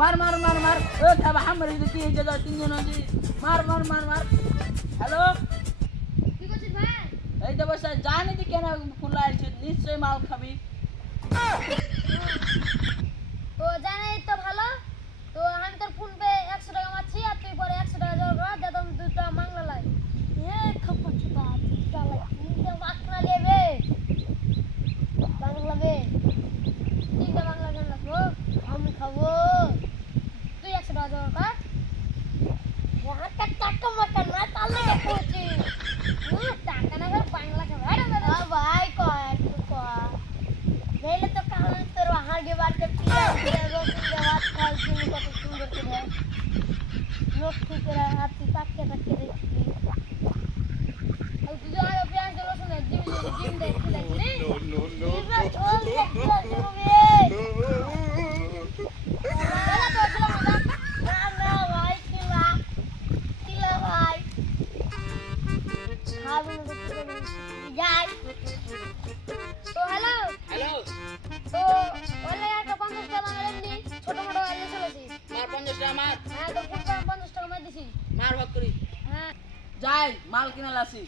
মার মার মার মার ও খাবা আমার এই কি যে তিনজন আছে মার মার মার মার হ্যালো কি করছিস ভাই? এই তো বসে জানি তুই কেন ফুল আসছিস নিশ্চয়ই মাল খাবি তো জানাই তো ভালো। তো আমি তোর ফোন পে 100 টাকা মারছি আর তুই পরে 100 টাকা জোগাড় কর দে তুমি দুটো মাংলা লাই। এ খপচ তা দুটো লাই তিনটা মাংলা নেবে বাংলা বে তিনটা বাংলা কেন লাগবো আমি খাবো তুই 100 টাকা জোগাড় কর টাকা টাকা মত না তাহলে দেখছি টাকা না করে বাংলা খাবে আরে ভাই কয় একটু কয় নেলে তো কারণ তোর হাড়ে বাড়তে পিয়া রোটিন ভাত খাই তুমি কত সুন্দর করে লক্ষ্মী করে হাতে তাকে তাকে দেখছি আর তুই আর পেঁয়াজ দেবো শুনে জিম দেখছি দেখলি নো চল দেখছি তুমি দাদা তো চলো মজা না না ভাই কিলা ভাই খাবো না যাই তো হ্যালো হ্যালো তো ওলে একটা 50 টাকা মারলি ছোট মোটো আইলে চলেছি মার 50 টাকা মার হ্যাঁ তো ফুল 50 টাকা মার দিছি মার ভাগ করি হ্যাঁ যাই মাল কিনা লাসি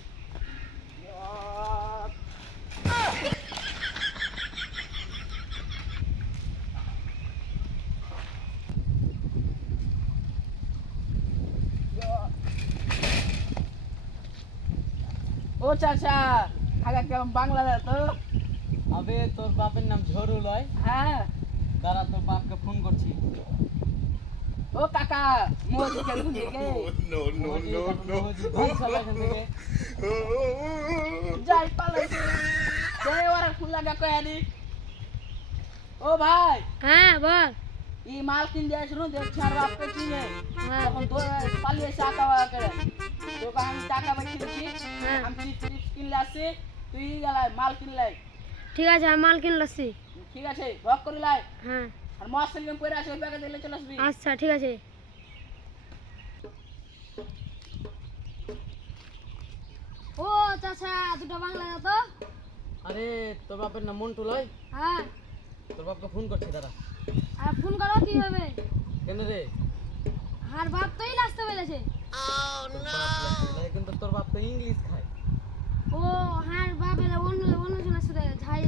ও চাচা আগা কেমন বাংলা তো আবে তোর বাপের নাম ঝরু লয় হ্যাঁ দাঁড়া তোর বাপকে ফোন করছি ও কাকা মোদি কেন থেকে যাই পালাইছে দে ওরা ফুল লাগা কয়া দি ও ভাই হ্যাঁ বল ই মাল কিন দিয়ে শুনো দেখছি আর বাপ কে চিনে হ্যাঁ তখন তো পালিয়ে টাকা করে তো আমি টাকা বাকিছি হ্যাঁ আমি চিপস কিনলে আসি তুই গেলাই মাল কিনলাই ঠিক আছে আমি মাল কিনলাছি ঠিক আছে ভক করিলাই হ্যাঁ আর মশলা গেম পরে আসবে ব্যাগে দিলে চলে আসবি আচ্ছা ঠিক আছে ও চাচা দুটো বাংলা দাও তো আরে তোর বাপের নাম মন্টু লয় হ্যাঁ তোর বাপকে ফোন করছি দাঁড়া আর ফোন করো কি হবে কেন রে আর বাপ তোই লাস্তে বলেছে কিন্তু তোর বাপ তো ইংলিশ খায় ও হ্যাঁ বাপ এলে অন্য অন্যজনের সাথে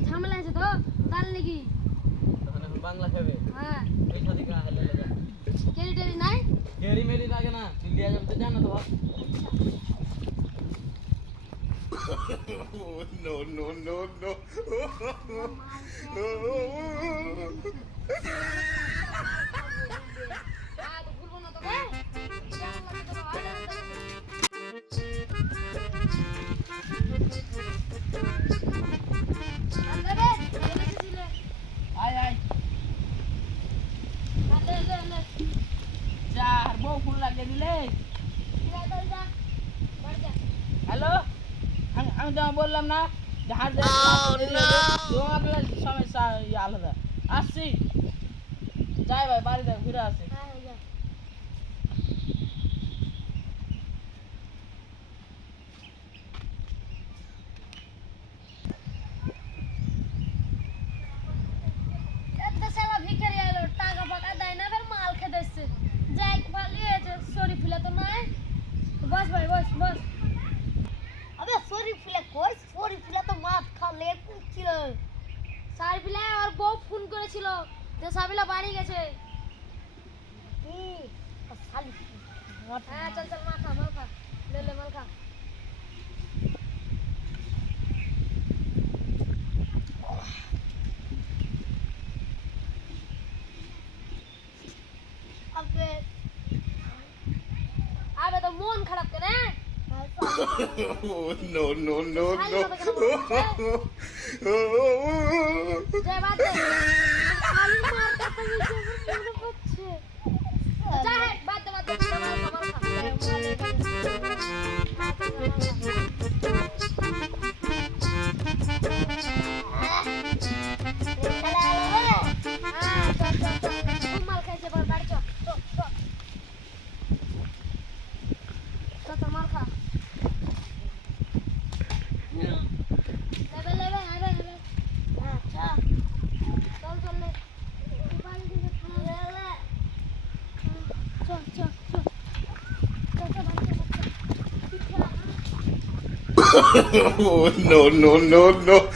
ঝামেলা আছে তো তার নাকি তখন এখন বাংলা খাবে হ্যাঁ এই সাথে কা হেলে লেগে কেরি টেরি নাই কেরি মেরি লাগে না তুই লিয়া যাবে তো জানো তো বাপ no, no, no, no. ভুলবো না তোকে আয় আয় যা আর বউ ফুল লাগিয়ে দিলে হ্যালো আমি তো বললাম না জাহাজ সমস্যা আলাদা আসছি যাই ভাই বাড়িতে ঘুরে আসি টাকা ফাকা দেয় না ফের মাল খেতে এসছে যাই ভালোই হয়েছে শরীর ফুলে তো নাই বস ভাই বস বস আবে শরীর ফুলে কই শরীর ফুলে তো মাছ খালে কুছিল সারবিলা আর বউ ফোন করেছিল যে সাবিলা বাড়ি গেছে শালি হ্যাঁ চল চল মাল খা লে মাল খা আবে তো মন খারাপ কেন no, no, no, no. জয় বাদ দে খালি মারতে তুমি মনে পড়ছে যা হে বাদ দে মাল খাইছে বল বাড়ি চল মাল খা Oh, no, no, no, no.